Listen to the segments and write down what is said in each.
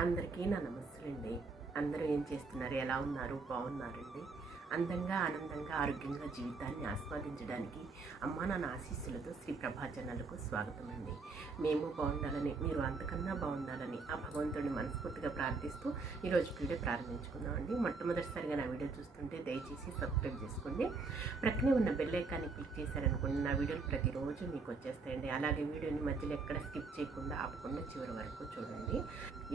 అందరికీ నా నమస్తులండి అందరూ ఏం చేస్తున్నారు? ఎలా ఉన్నారు? బాగున్నారండి? అందంగా ఆనందంగా ఆరోగ్యంగా జీవితాన్ని ఆస్వాదించడానికి అమ్మా నాన్న ఆశీస్సులతో శ్రీ ప్రభా ఛానల్కు స్వాగతం అండి మేము బాగుండాలని మీరు అంతకన్నా బాగుండాలని ఆ భగవంతుడిని మనస్ఫూర్తిగా ప్రార్థిస్తూ ఈరోజు వీడియో ప్రారంభించుకుందామండి. మొట్టమొదటిసారిగా నా వీడియో చూస్తుంటే దయచేసి సబ్స్క్రైబ్ చేసుకోండి. ప్రక్కనే ఉన్న బెల్ ఐకాన్ని క్లిక్ చేశారనుకోండి నా వీడియోలు ప్రతిరోజు మీకు వచ్చేస్తాయండి. అలాగే వీడియోని మధ్యలో ఎక్కడ స్కిప్ చేయకుండా ఆపకుండా చివరి వరకు చూడండి.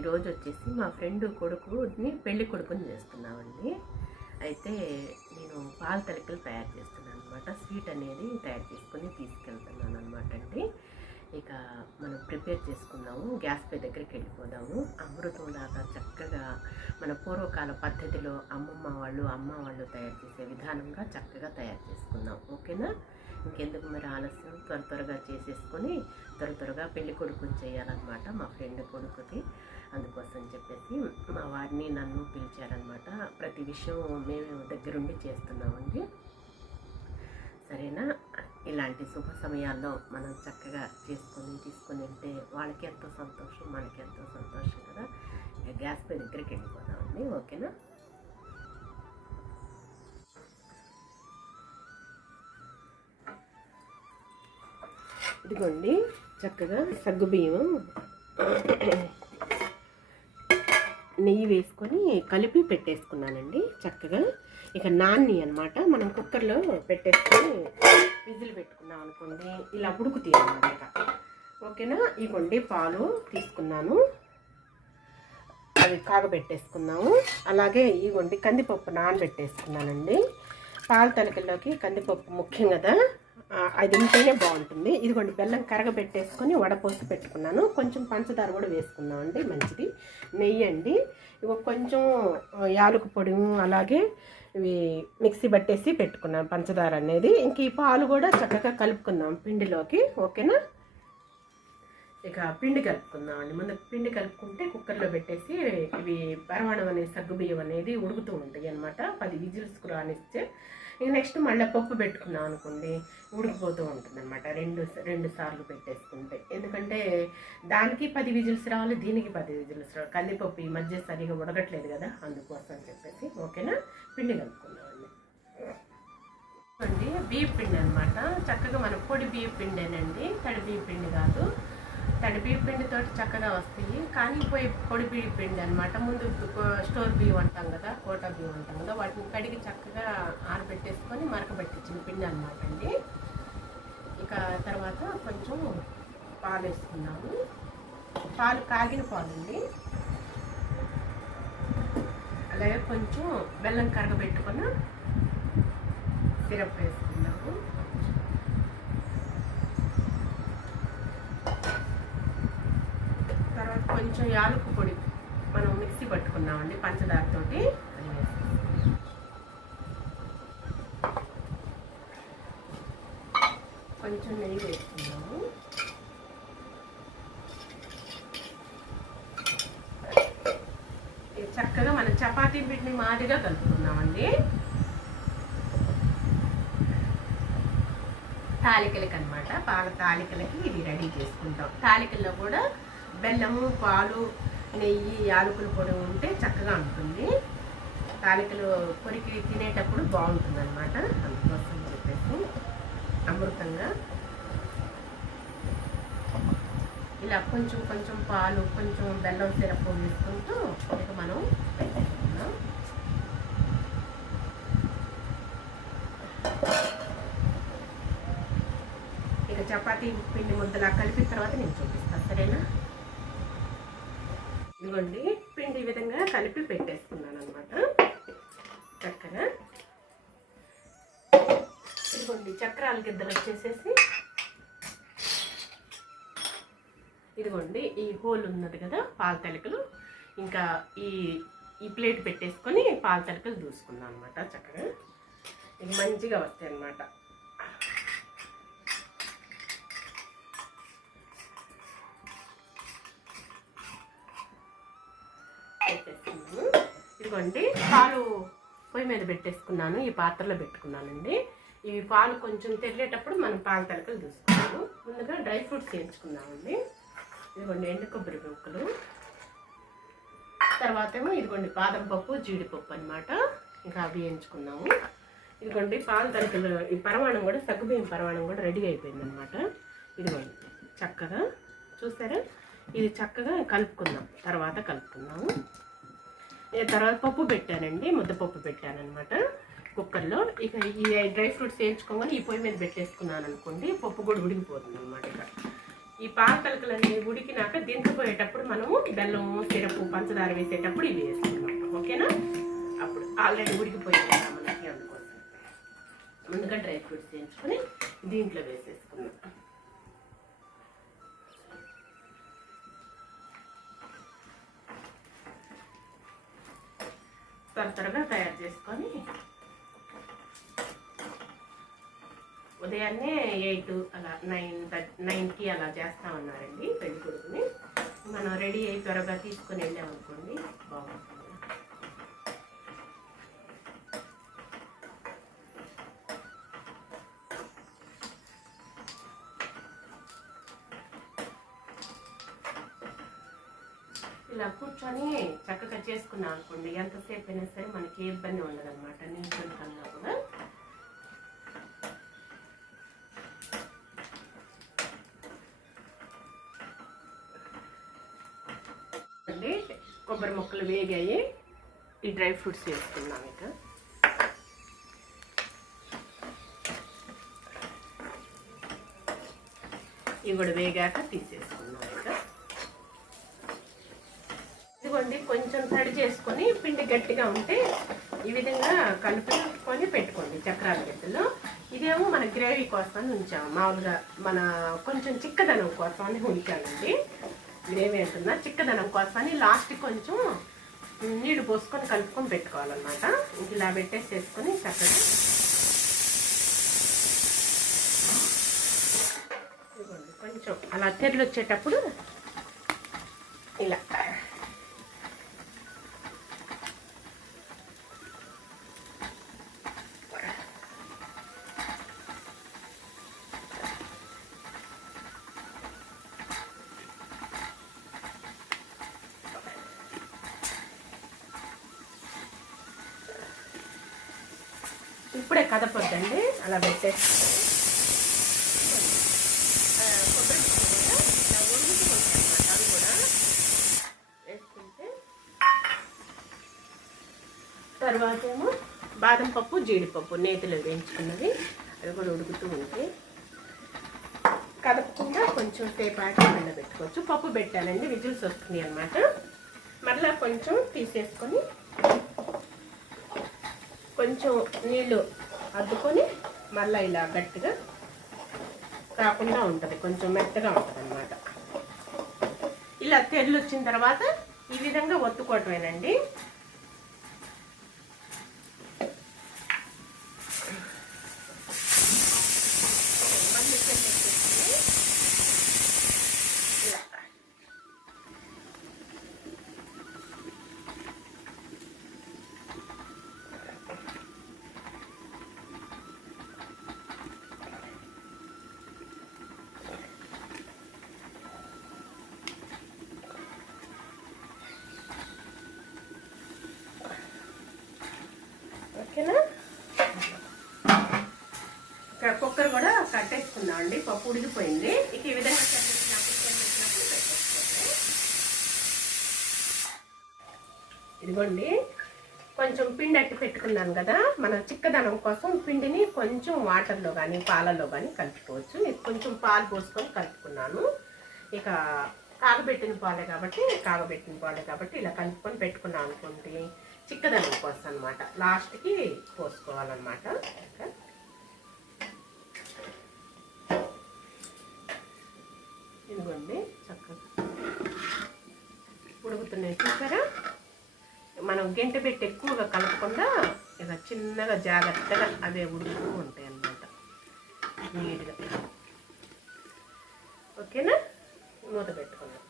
ఈరోజు వచ్చేసి మా ఫ్రెండ్ కొడుకుని పెళ్ళి కొడుకుని చేస్తున్నామండి. అయితే నేను పాల తలికలు తయారు చేస్తున్నాను అనమాట స్వీట్ అనేది తయారు చేసుకొని తీసుకెళ్తున్నాను అనమాట అండి. ఇక మనం ప్రిపేర్ చేసుకుందాము గ్యాస్ పై దగ్గరికి వెళ్ళిపోదాము. అమృతం లాగా చక్కగా మన పూర్వకాల పద్ధతిలో అమ్మమ్మ వాళ్ళు అమ్మ వాళ్ళు తయారు చేసే విధానంగా చక్కగా తయారు చేసుకుందాం. ఓకేనా? ఇంకెందుకు మరి ఆలస్యం? త్వర త్వరగా చేసేసుకొని త్వర త్వరగా పెళ్ళి కొడుకుని చేయాలన్నమాట మా ఫ్రెండ్ కొడుకుది. అందుకోసం చెప్పేసి మా వారిని నన్ను పిలిచారనమాట ప్రతి విషయం మేము దగ్గరుండి చేస్తున్నామండి. సరేనా? ఇలాంటి శుభ సమయాల్లో మనం చక్కగా చేసుకొని తీసుకొని వెళ్తే వాళ్ళకి ఎంతో సంతోషం మనకి ఎంతో సంతోషం కదా. గ్యాస్ పై దగ్గరికి వెళ్ళిపోదామండి. ఓకేనా? ఇదిగోండి చక్కగా సగ్గుబియ్యం నెయ్యి వేసుకొని కలిపి పెట్టేసుకున్నానండి చక్కగా. ఇక నాన్ని అనమాట మనం కుక్కర్లో పెట్టేసుకొని విజిల్ పెట్టుకున్నాం అనుకోండి. ఇలా ఉడుకు అన్నమాట ఓకేనా? ఇవ్వండి పాలు తీసుకున్నాను. అవి కాగబెట్టేసుకున్నాము. అలాగే ఇవ్వండి కందిపప్పు నానబెట్టేసుకున్నానండి. పాల తలకల్లోకి కందిపప్పు ముఖ్యం కదా. అది ఉంటేనే బాగుంటుంది. ఇదిగోండి బెల్లం కరగబెట్టేసుకొని వడపోసి పెట్టుకున్నాను. కొంచెం పంచదార కూడా వేసుకున్నాం అండి మంచిది. నెయ్యి అండి. ఇగో కొంచెం యాలకు పొడి అలాగే ఇవి మిక్సీ పట్టేసి పెట్టుకున్నాను పంచదార అనేది. ఇంక ఈ పాలు కూడా చక్కగా కలుపుకుందాం పిండిలోకి. ఓకేనా? ఇక పిండి కలుపుకుందాం అండి ముందు పిండి కలుపుకుంటే కుక్కర్లో పెట్టేసి ఇవి పరమాణం అనే సగ్గుబియ్యం అనేది ఉడుకుతూ ఉంటాయి అనమాట పది విజిల్స్కు రానిస్తే ఇక నెక్స్ట్ మళ్ళీ పప్పు పెట్టుకున్నాం అనుకోండి ఉడికిపోతూ ఉంటుంది అనమాట రెండు రెండు సార్లు పెట్టేసుకుంటే. ఎందుకంటే దానికి పది విజిల్స్ రావాలి దీనికి పది విజిల్స్ రావాలి. కందిపప్పు ఈ మధ్య సరిగా ఉడకట్లేదు కదా అందుకోసం అని చెప్పేసి ఓకేనా? పిండి కలుపుకుందామండి అండి. బియ్య పిండి అనమాట చక్కగా మన పొడి బియ్య పిండేనండి. తడి బియ్య పిండి కాదు. తడి పిండితో చక్కగా వస్తాయి. కానీ పోయి పొడి బియ్య పిండి అనమాట ముందు స్టోర్ బియ్యం అంటాం కదా కోటా బియ్యం అంటాం కదా వాటిని కడిగి చక్కగా ఆరబెట్టేసుకొని మరకబెట్టించిన పిండి అనమాట అండి. ఇక తర్వాత కొంచెం పాలు వేసుకున్నాము. పాలు కాగిన పాలు అండి అలాగే కొంచెం బెల్లం కరగబెట్టుకొని సిరప్ వేసుకున్నాం తర్వాత కొంచెం యాలకు పొడి మనం మిక్సీ పట్టుకున్నామండి పంచదారతోటి అది కొంచెం నెయ్యి వేసుకున్నాము ఇది చక్కగా మనం చపాతీ పిండిని మాదిరిగా కలుపుకున్నామండి తాలికలకి అనమాట పాల తాలికలకి ఇది రెడీ చేసుకుంటాం. తాలికల్లో కూడా బెల్లము పాలు నెయ్యి యాలకులు పొడి ఉంటే చక్కగా ఉంటుంది. తాలికలు కొరికి తినేటప్పుడు బాగుంటుంది అనమాట అందుకోసం చెప్పేసి అమృతంగా ఇలా కొంచెం కొంచెం పాలు కొంచెం బెల్లం సిరప్ వేసుకుంటూ ఇక మనం పెట్టేసుకుందాం. ఇక చపాతీ పిండి ముద్దలా కలిపిన తర్వాత నేను చూపిస్తాను సరేనా? ఇదిగోండి పిండి ఈ విధంగా కలిపి పెట్టేసుకున్నాను అనమాట చక్కగా ఇదిగోండి చక్రాల గిద్దలు వచ్చేసేసి. ఇదిగోండి ఈ హోల్ ఉన్నది కదా పాల తలకలు. ఇంకా ఈ ఈ ప్లేట్ పెట్టేసుకొని పాల తలకలు దూసుకున్నాను అనమాట చక్కగా ఇది మంచిగా వస్తాయి అన్నమాట ఇదిగోండి పాలు పొయ్యి మీద పెట్టేసుకున్నాను ఈ పాత్రలో పెట్టుకున్నానండి. ఇవి పాలు కొంచెం తెల్లేటప్పుడు మనం పాల తలకలు చూసుకున్నాము ముందుగా డ్రై ఫ్రూట్స్ వేయించుకున్నామండి ఇదిగోండి ఎండు కొబ్బరి ముక్కలు. తర్వాత ఏమో ఇదిగోండి బాదం పప్పు జీడిపప్పు అనమాట ఇంకా అవి వేయించుకున్నాము. ఇదిగోండి పాలు తలకలు ఈ పరమాణం కూడా సగ్గుబియ్యం పరమాణం కూడా రెడీ అయిపోయింది అనమాట ఇదిగోండి చక్కగా చూసారా? ఇది చక్కగా కలుపుకుందాం. తర్వాత కలుపుకుందాము. తర్వాత పప్పు పెట్టానండి ముద్దపప్పు పెట్టాను అనమాట కుక్కర్లో. ఇక ఈ డ్రై ఫ్రూట్స్ వేయించుకోగానే ఈ పొయ్యి మీద పెట్టేసుకున్నాను అనుకోండి పప్పు కూడా ఉడికిపోతుంది అనమాట ఇక. ఈ పాకలకలన్నీ ఉడికినాక దించపోయేటప్పుడు మనము బెల్లం సిరపు పంచదార వేసేటప్పుడు ఇవి వేసుకున్నాం ఓకేనా? అప్పుడు ఆల్రెడీ ఉడికిపోయింది కదా మనకి అందుకోసం. ముందుగా డ్రై ఫ్రూట్స్ వేయించుకొని దీంట్లో వేసేసుకున్నాం త్వర త్వరగా తయారు చేసుకొని ఉదయాన్నే ఎయిట్ అలా నైన్ నైన్కి అలా చేస్తామన్నారండి పెళ్ళి కొడుకుని మనం రెడీ అయ్యి త్వరగా తీసుకుని వెళ్ళామనుకోండి బాగుంటుంది. చక్కగా అనుకోండి ఎంతసేపు అయినా సరే మనకి ఏ ఇబ్బంది ఉండదు అనమాట నిల్చొని కన్నా కూడా కొబ్బరి ముక్కలు వేగాయి. ఈ డ్రై ఫ్రూట్స్ వేసుకున్నాం ఇక. ఇవి కూడా వేగాక తీసేసుకున్నాం ఇక. ఇదిగోండి కొంచెం తడి గట్టిగా ఉంటే ఈ విధంగా కలుపుకొని పెట్టుకోండి చక్రాల గిద్దలో ఇదేమో మన గ్రేవీ కోసం ఉంచాము. మామూలుగా మన కొంచెం చిక్కదనం కోసం అని ఉంచామండి. గ్రేవీ అంటున్నా చిక్కదనం కోసం అని లాస్ట్ కొంచెం నీళ్ళు పోసుకొని కలుపుకొని పెట్టుకోవాలన్నమాట. ఇలా పెట్టేసేసుకొని చక్కగా కొంచెం అలా తెరలు వచ్చేటప్పుడు ఇలా ఇప్పుడే కదపొద్దండి అలా పెట్టేసి వేసుకుంటే తర్వాత ఏమో బాదం పప్పు జీడిపప్పు నేతిలో వేయించుకున్నది. అవి కూడా ఉడుకుతూ ఉంటే కదపకుండా కొంచెం సేపు ఆగి పెట్టుకోవచ్చు. పప్పు పెట్టానండి విజిల్స్ వస్తున్నాయి అన్నమాట మరలా కొంచెం తీసేసుకొని కొంచెం నీళ్ళు అద్దుకొని మళ్ళీ ఇలా గట్టిగా కాకుండా ఉంటుంది. కొంచెం మెత్తగా ఉంటుంది అనమాట ఇలా తెల్లొచ్చిన వచ్చిన తర్వాత ఈ విధంగా ఒత్తుకోవటమేనండి. పప్పు ఉడికిపోయింది. ఇక ఈ విధంగా పెట్టేసుకోండి ఇదిగోండి. కొంచెం పిండి అట్టి పెట్టుకున్నాను కదా. మన చిక్కదనం కోసం పిండిని కొంచెం వాటర్లో కానీ పాలలో కానీ కలుపుకోవచ్చు. ఇది కొంచెం పాలు పోసుకొని కలుపుకున్నాను. ఇక కాగబెట్టిన పాలే కాబట్టి కాగబెట్టిన పాలే కాబట్టి ఇలా కలుపుకొని పెట్టుకున్నాను అనుకోండి. చిక్కదనం కోసం అనమాట లాస్ట్కి పోసుకోవాలన్నమాట. ఇదిగోండి చక్కగా ఉడుకుతున్నాయి. చూసారా? మనం గంట పెట్టి ఎక్కువగా కలపకుండా ఇలా చిన్నగా జాగ్రత్తగా అవే ఉడుకుతూ ఉంటాయి అన్నమాట. నీట్గా. ఓకేనా? మూత పెట్టుకుందాం.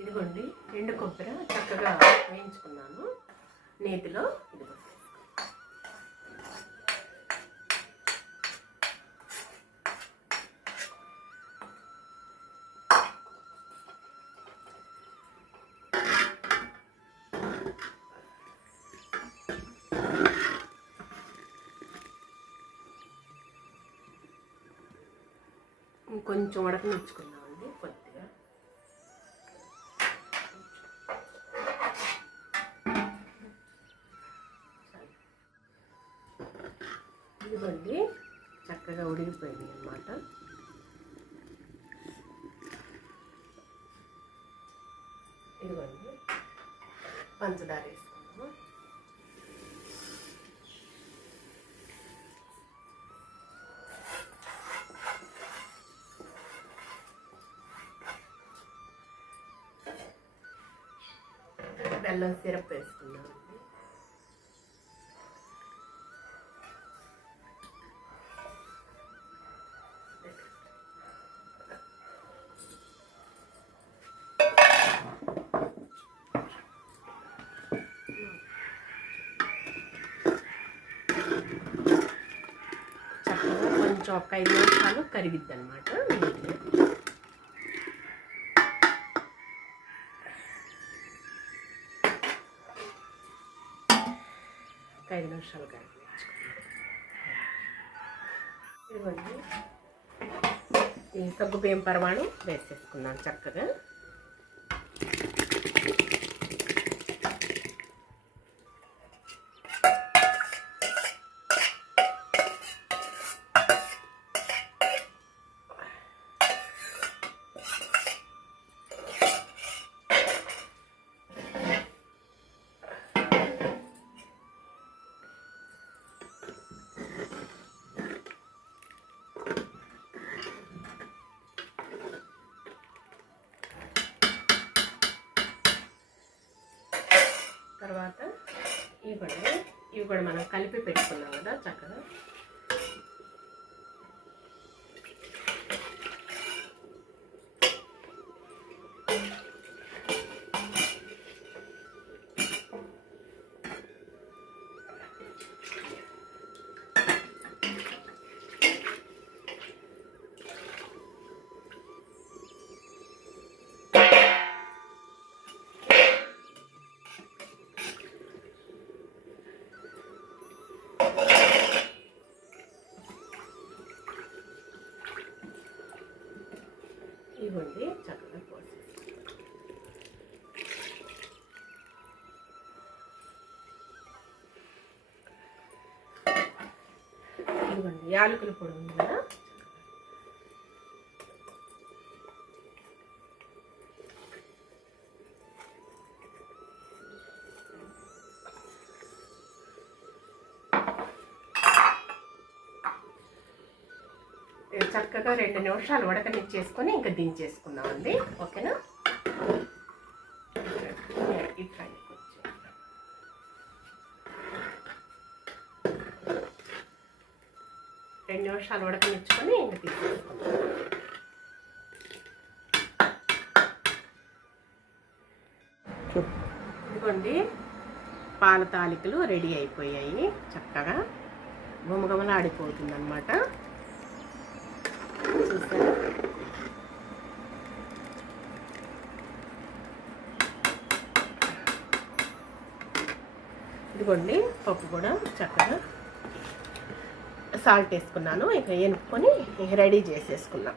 ఇదిగోండి ఎండు కొబ్బరి చక్కగా వేయించుకున్నాను. నీటిలో ఇంకొంచెం ఉడకనిచ్చుకుందామండి కొద్దిగా. ఇదిగోండి చక్కగా ఉడిగిపోయింది అనమాట ఇదిగోండి పంచదార బెల్లం సిరప్ వేసుకున్నాం చక్కగా కొంచెం ఒక ఐదు నిమిషాలు కరిగిద్ది అనమాట ఐదు నిమిషాలు కరిగించుకుందాం ఇదిగోండి. ఈ సగ్గు బియ్యం పరమాణం వేసేసుకున్నాను చక్కగా. తర్వాత ఇవి కూడా ఇవి కూడా మనం కలిపి పెట్టుకున్నాం కదా చక్కగా. ఇవ్వండి చక్కగా పోసేసి ఇవ్వండి యాలకుల పొడి ఉంది కదా? చక్కగా రెండు నిమిషాలు ఉడకనిచ్చేసుకొని ఇంకా దించేసుకుందామండి. ఓకేనా? ఇట్లా రెండు నిమిషాలు ఉడకనిచ్చుకొని ఇంకా తీసేసుకుందాం ఇదిగోండి పాల తాలికలు రెడీ అయిపోయాయి. చక్కగా గుమగుమలాడిపోతుంది అనమాట చూసారా ఇదిగోండి పప్పు కూడా చక్కగా సాల్ట్ వేసుకున్నాను. ఇక ఎనుక్కొని రెడీ చేసేసుకున్నాం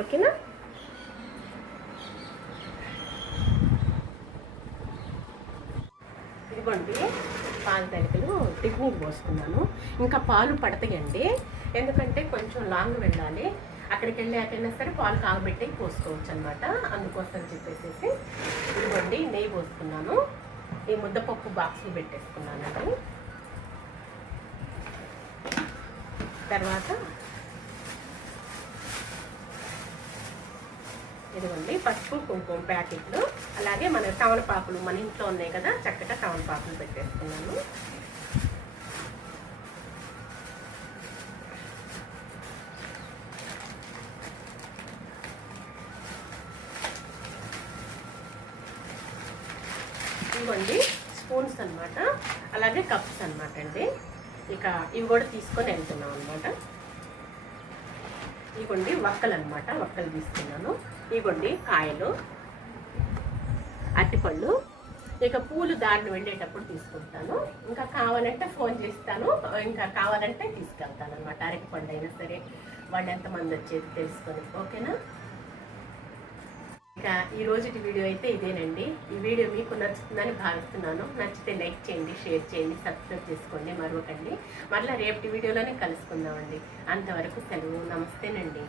ఓకేనా? ఇదిగోండి పాలు తడికలు టిఫిన్కి పోసుకున్నాను. ఇంకా పాలు పడతాయండి. ఎందుకంటే కొంచెం లాంగ్ వెళ్ళాలి. అక్కడికి వెళ్ళాకైనా సరే పాలు కాగబెట్టి పోసుకోవచ్చు అనమాట అందుకోసం చెప్పేసి ఇదిగోండి నెయ్యి పోసుకున్నాను. ఈ ముద్దపప్పు బాక్స్లో పెట్టేసుకున్నానండి తర్వాత ఇదిగోండి పసుపు కుంకుమ ప్యాకెట్లు. అలాగే మన తమలపాకులు మన ఇంట్లో ఉన్నాయి కదా చక్కగా తమలపాకులు పెట్టేసుకున్నాను ఇవ్వండి స్పూన్స్ అన్నమాట అలాగే అన్నమాట అండి. ఇక ఇవి కూడా తీసుకొని వెళ్తున్నాం అనమాట ఇవ్వండి వక్కలు అనమాట వక్కలు తీసుకున్నాను. ఇవ్వండి కాయలు అరటిపళ్ళు. ఇక పూలు దారిని వెళ్ళేటప్పుడు తీసుకుంటాను. ఇంకా కావాలంటే ఫోన్ చేస్తాను. ఇంకా కావాలంటే తీసుకెళ్తాను అనమాట అరటిపండు అయినా సరే వాళ్ళు ఎంతమంది వచ్చేది తెలుసుకొని ఓకేనా? ఇక ఈ రోజుటి వీడియో అయితే ఇదేనండి. ఈ వీడియో మీకు నచ్చుతుందని భావిస్తున్నాను. నచ్చితే లైక్ చేయండి షేర్ చేయండి సబ్స్క్రైబ్ చేసుకోండి మరొకండి. మళ్ళీ రేపటి వీడియోలోనే కలుసుకుందామండి. అంతవరకు సెలవు. నమస్తేనండి.